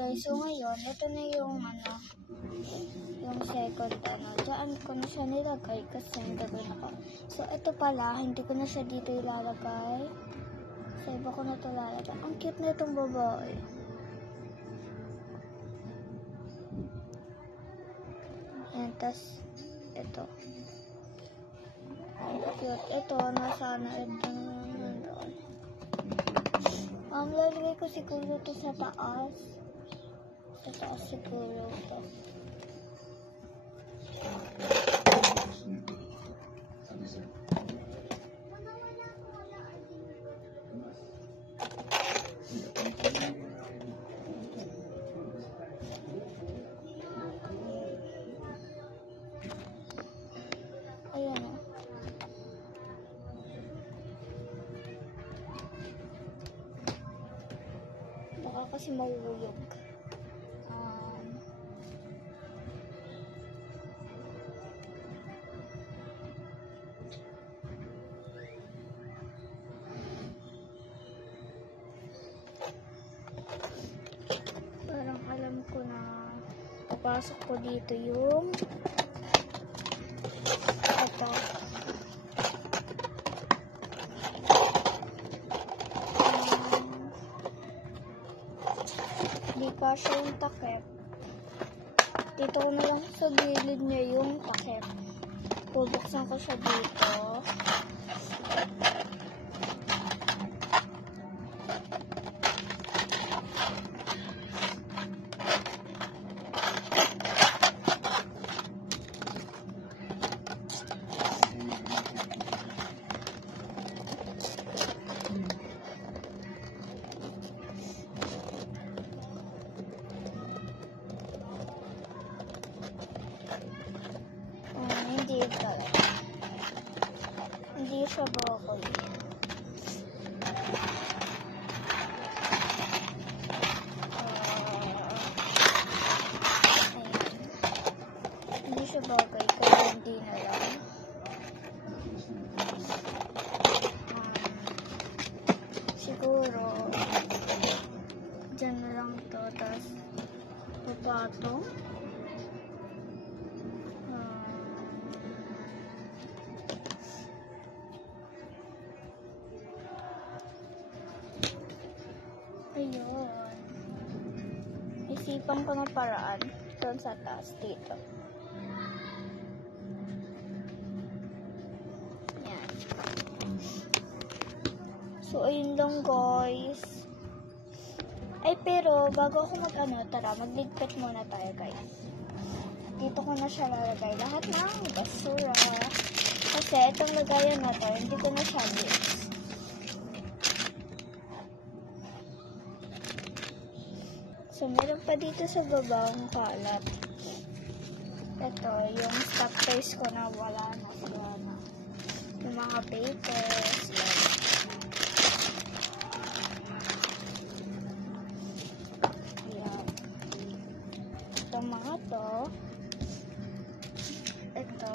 guys, so ngayon, ito na yung yung second Diyan ko na siya nilagay kasi gagawin ako. So, ito pala, hindi ko na siya dito ilalagay. Sa iba ko na ito lalagay. Ang cute na itong babae. Ayan, tas ito. Ang cute. Ito, nasana ito nandoon. Lalagay ko siguro ito sa taas. Sa taas siguro ito. Ayan o. Baka kasi mauulog. Parang alam ko na papasok ko dito yung ito. Hindi pa siya yung takip. Dito ko na lang sa gilid niya yung takip. Bubuksan ko siya dito. Hindi siya broccoli. Hindi siya broccoli, kaya hindi na lang. Siguro, dyan na lang to, tapos papatong. Ayun. Isipan ko ng paraan doon sa taas dito. Yan. So, ayun lang guys. Ay, pero bago ako tara, magligpit muna tayo guys. Dito ko na siya lalagay lahat ng basura. Kasi itong lagayan na to, hindi ko na siya mix. So, meron pa dito sa baba ang kalat. Ito, yung stock toys ko na wala na. Yung mga papers. Yan. Itong mga to. Ito.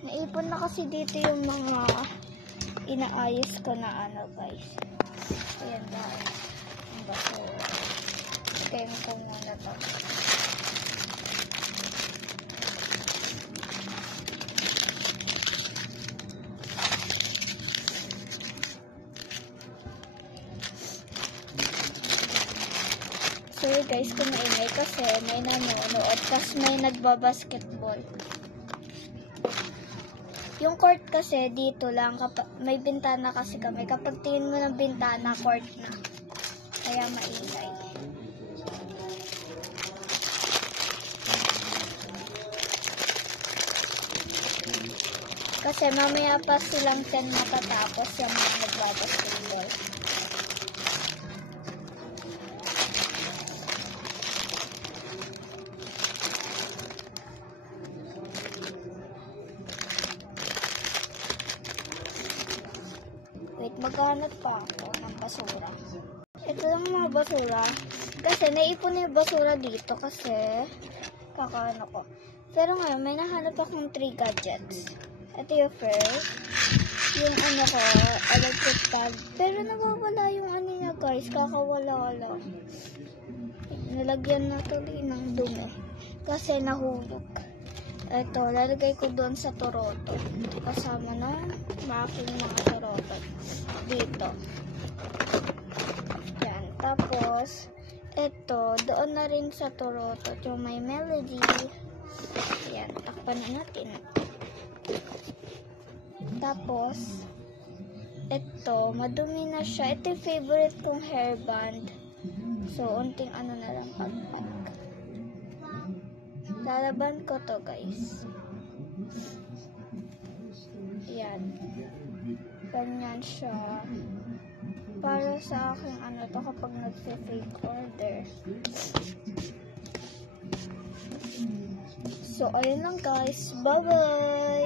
Naipon na kasi dito yung mga inaayos ko na guys. Ayan dahil. Ang basura. Kaya ko muna to. Sorry guys kung maingay kasi may nanonood kasi may nagbabasketball. Yung court kasi dito lang, kapag may bintana kasi kami. Kapag tingin mo ng bintana, court na. Kaya maingay. Kasi mamaya pa silang 10 matatapos yung mga nagbabasketball. Wait, maghanap pa ako ng basura. Ito lang mga basura. Kasi naipon na yung basura dito kasi kakaano ko. Pero ngayon, may nahanap akong 3 gadgets. Ito yung first. Yung ano ko, electric pad. Pero nawawala yung ano niya guys, kakawala lang. Nalagyan na tuloy ng dumi. Kasi nahulog. Ito, lalagay ko doon sa toroto. Kasama na aking mga toroto. Dito. Yan. Tapos, ito, doon na rin sa toroto. Yung may melody. Yan. Takpan na natin. Tapos, ito, madumi na siya. Ito yung favorite kong hairband. So, unting ano na lang pagpag. Lalaban ko to guys. Yan. Ganyan siya. Para sa akin ano to kapag nag-fake order. So, ayun lang guys. Bye-bye!